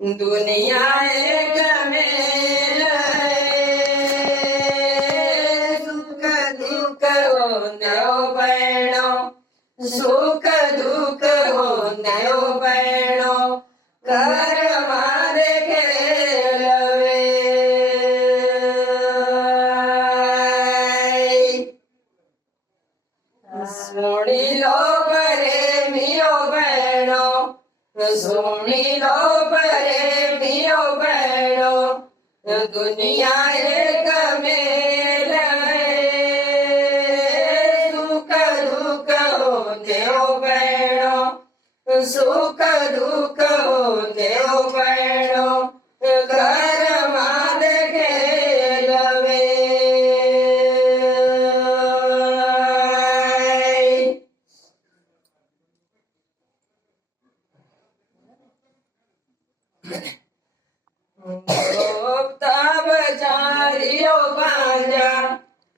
दुनिया एक मेल है, सुख दुख होने बहनो, सुख दुख होने बहनो, कर मारे खेलवे। सुनी लो प्रेमियो बहनो, सुनी लो प्रेमियो बहनो, दुनिया एक मेल है, सुख दुख होते हो बहनो, सुख दुख होते हो बहनो, घर मार खेलवे। तब जारियो बाजा,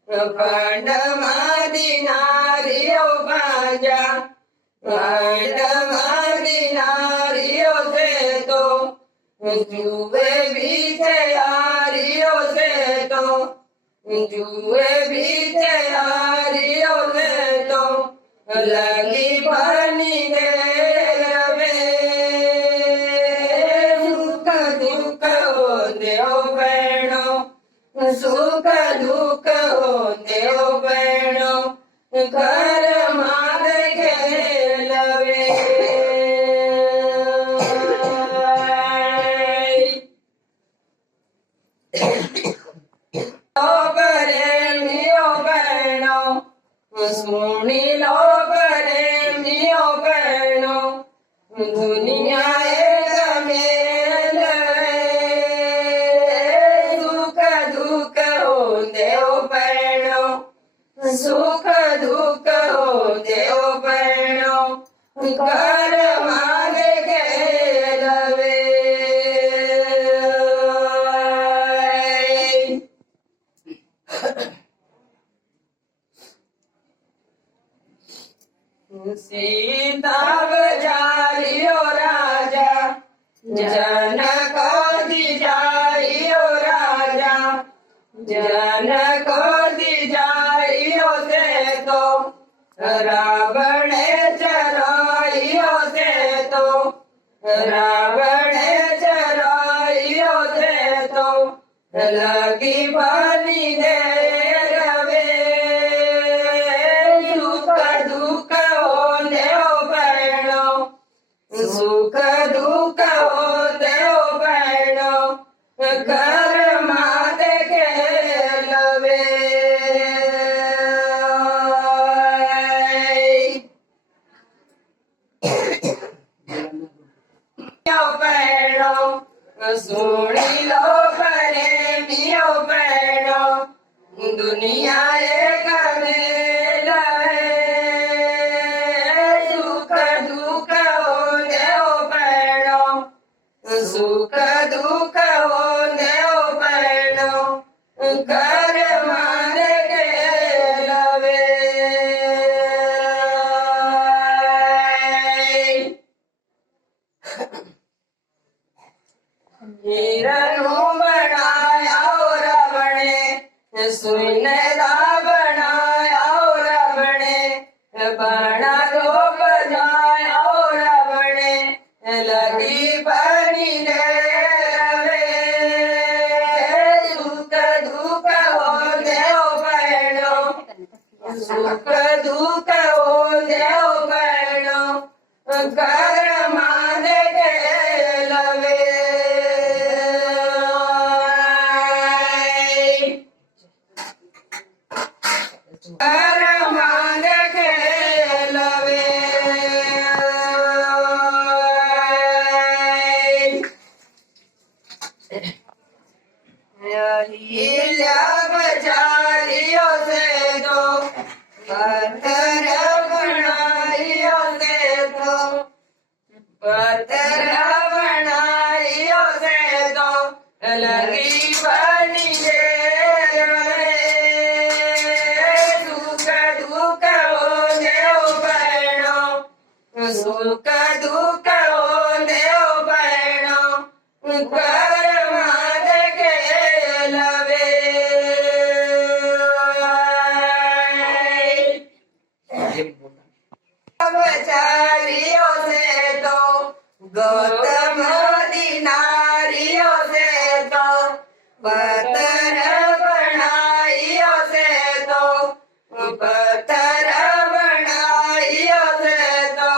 पंड मादिनारियो बाजा, पंड मादिनारियो से तो जुए भी तैयारियो से तो जुए भी तैयारियो से तो लगी बनी दे रवे। सुख दुख होते हो बहनो, सुख दुख होते हो बहनो, घर मार खेलवे। प्रेमियो बहनो, सुनी लो प्रेमियो बहनो, दुनिया एक मेल है, सुख दुख होते हो बहनो, सुख दुख होते हो बहनो, घर मार खेलवे। सीता बजारियो राजा, जनक दिजारियो राजा, जनक दिजारियो से तो रावण चराइयो से तो रावण चराइयो से तो लगी बनी दे रवे। सुख दुख होते हो बहनो, सुख दुख होते हो बहनो, घर मात खेलवे। बहनो, सुनी लो प्रेमियो बहनो, दुनिया एक मेल है, सुख दुख होते हो बहनो, सुख दुख होते हो बहनो, घर मार खेलवे। हिरणो बनाया रावणे, सुनहरा बनाया रावणे, बना दो बजाया रावणे, लगी बनी दे रवे। सुख दुख होते हो बहनो, सुख दुख होते हो बहनो, घर मार खेलवे। घर मार खेलवे। हिल्या बजारियो से तो पत्थर बनाइयो से तो पत्थर बनाइयो से तो लगी बनी दे रवे। सुख दुख होते हो बहनो, सुख दुख होते हो बहनो, કર્મ ખેલવે ચાલ્યો છે તો ગૌતમ દિનારીઓ છે તો પતર બનાયો છે તો પતર બનાયો છે તો